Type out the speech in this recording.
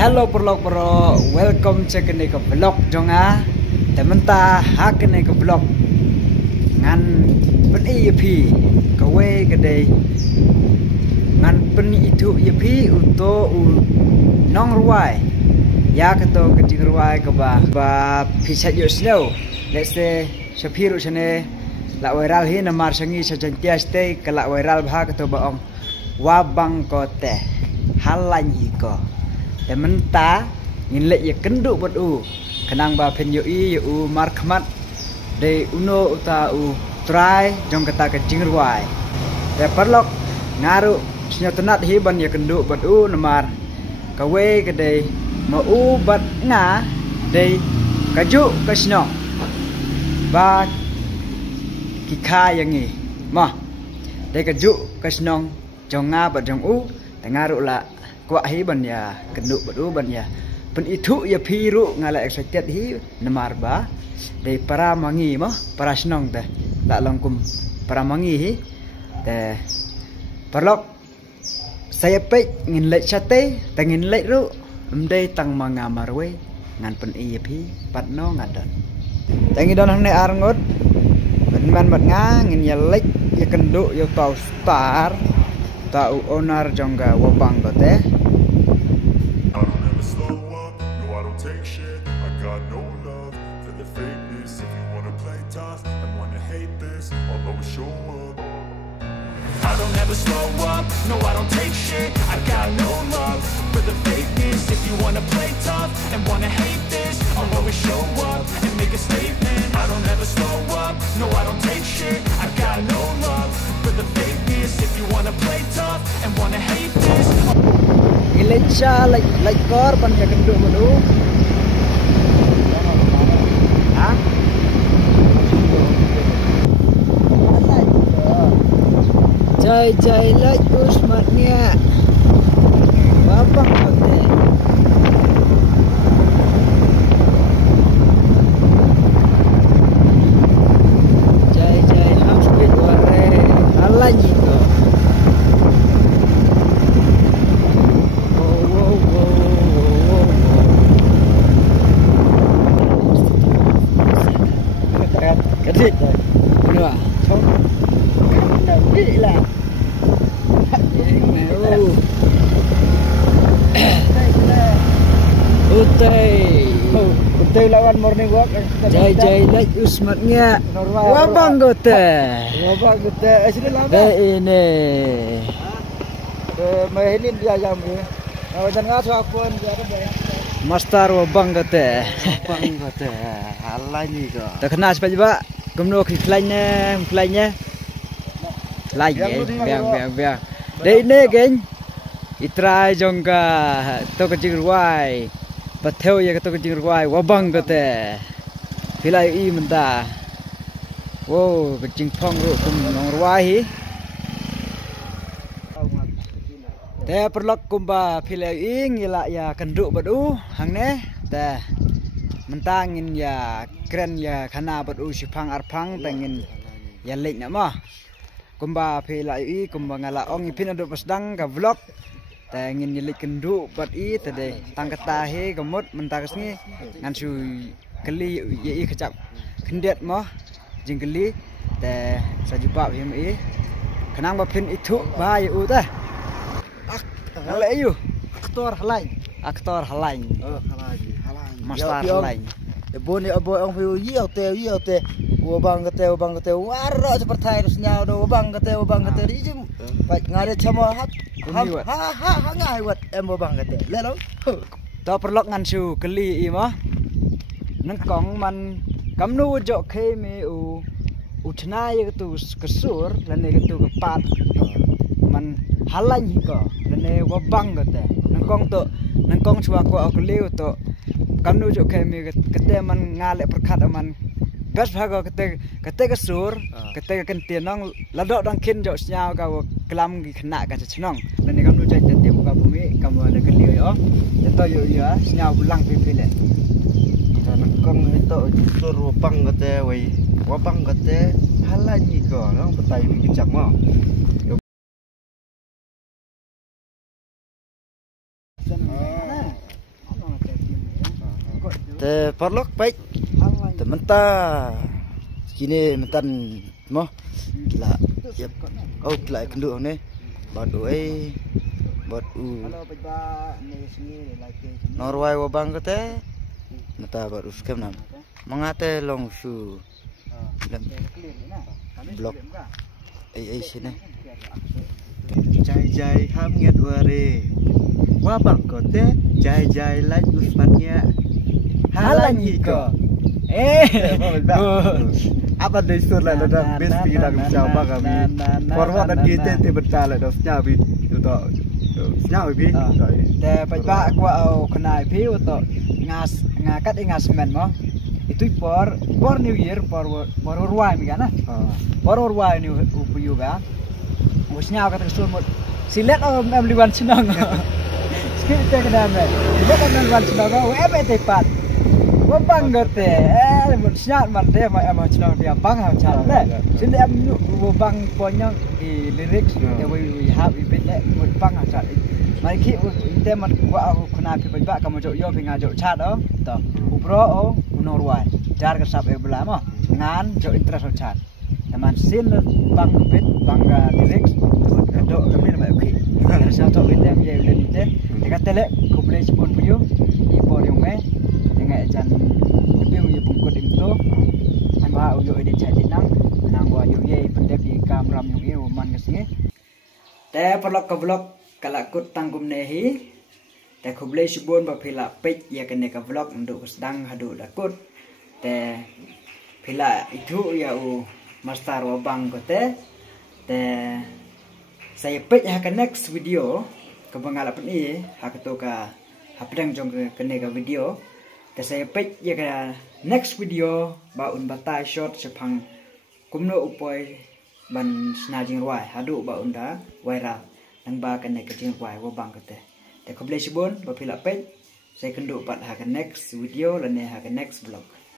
Hello bro, welcome cek kene ke vlog jonga. Tementa hak kene ke vlog ngan peni yepi kawe gede ngan peni itu yepi untuk nong ruai ya keto kecing ruai ke ba pisat yo snow. Let's say Shapiro sene la viral hi namar sangi sajantia stay kelak viral bah keto baong wabang kote halanyi ko. Tementa ngilek ya kenduk buat kenang ba pen yo markmat de uno uta try jong kata ke jingruai de perlok ngaru senyatenat hiban ya kenduk buat namar kawe gede mau bat nga de kaju kasno ba kika yangi mah de kaju kasnong jong nga bat jong tengaru la kuat hiban ya kenduk ban ya pen itu ya piru ngala expected hi namar ba de para mangi mah para senong teh la langkum para mangi hi teh perlok saya pe ngin lek sate tengin lek ru mdei tang manga marwe ngan pen iya pi patno ngadon tengi don hang ne arngot man mat nga ngin ya lek ya kenduk ya tau star tau onar jongga wabang teh. Take shit, I got no love for the fakeness. If you wanna play tough and wanna hate this, I'll always show up. I don't ever slow up, no I don't take shit. I got no love for the fakeness. If you wanna play tough and wanna hate this, I'll always show up and make a statement. I don't ever slow up, no I don't take shit. I got no love for the fakeness. If you wanna play tough and wanna hate this. Ilecha like korban ya kenduk mulu. Hah? Jai like usmatnya. Bapak hotel. Jai hampir ware halanyi ko. Kadit dua kadit lah Utai lawan morning walk jai like usmatnya wabang gote sini lama ini mainin dia jam ni wajan ngaso akun Master wabang gote halanyi ko terkena sebab juga kumno klainya lai biang dei ne geng itrai jongka to kecing ruai patheu ya to kecing ruai wabang gote pilai i menta wo kecing phong ru kum nong ruai te perlok kumba pilai i ngila ya kenduk badu hang ne te mentangin ya keren ya kana badu sipang arpang tengin ya lek na mah kumba pilai i kumba ngala ong ipin aduk pasdang ka vlog tengin yelik kenduk bat i tade tangkata he gemut mentakas ni ngan su keli ye i kecap kendet mah jing keli te sajupa him i kenang ba pin itu ba yu teh ngale yu aktor halain Master halain boni abo ang view yiau te wabang kete waro seperti harusnya do wabang kete di jim baik ngare sama hat ha ngai wat em wabang kete lelo to perlok ngan su keli i mah nang kong man kamnu jo khe me utna ye tu kesur lane tu kepat man halain ko lane wabang kete nang kong chua ko akliu to kamnu jo khe me kete man ngale perkhat man gas bhago kete kesur kete kentien nong ladok dang kin jo nyao ka kelam gi khna ka chnong lane kamnu jai jati buka bumi kamu ada keliu yo to yo ya nyao bulang pipile tanang kong itu sur wabang kete halanyi ko nang petai bicak mo te parlok baik tementa kini mentan mo la yep oh la kendu ne badu badu Norway wabang kate mata baru skam nam mangate long su blok ai sini jai ham nget ware wabang kote jai like usmatnya Halanyiko. Apa dari sur lah dah best kita mencoba kami. Forward dan kita tu berjalan dah senyawi itu senyawi. Te pajak gua au kenai pi untuk ngakat ngasmen mo. Itu por New Year por ruai mi kana. Por ruai ni upu kan. Musnya kata sur mo. Silet am liwan senang. Skip te kana me. Silet am liwan senang. Ebe tepat. Wabang gote, musnya mande ma senang dia bang ha chat le. Sini am wabang ponyong I lyrics we have we bit le bang ha chat. Mai ki inte man gua kuna pi bajak kamu jok yo pi ngajok chat to. Ubro Norway. Jar ke sap e bela mo. Ngan jok interest chat. Taman sin bang bit bang lyrics. Do kami nama oke. Sa to bit em ye le bit. Dekatele kuble spon puyo. I por yung me. Jan piu ye pungkut itu amba uyo ide jadi nang wa yu ye pendep di kamram yu ye man kesinge te vlog kalakut tangkum nehi te khuble subon ba phila pej ya kene ka vlog nduk sedang hadu dakut te phila itu ya u master wabang kote te saya pej ha ka next video ka bangala peni ha to ka hapdang jong kene ka video saya pej ya ka next video ba un batai short sepang kumno upoi ban snajing wai hadu ba unda viral nang ba kan ke jing wai wa bang kate te khoble sibon ba phila pej saya kendu pat ha ka next video la ne ha ka next vlog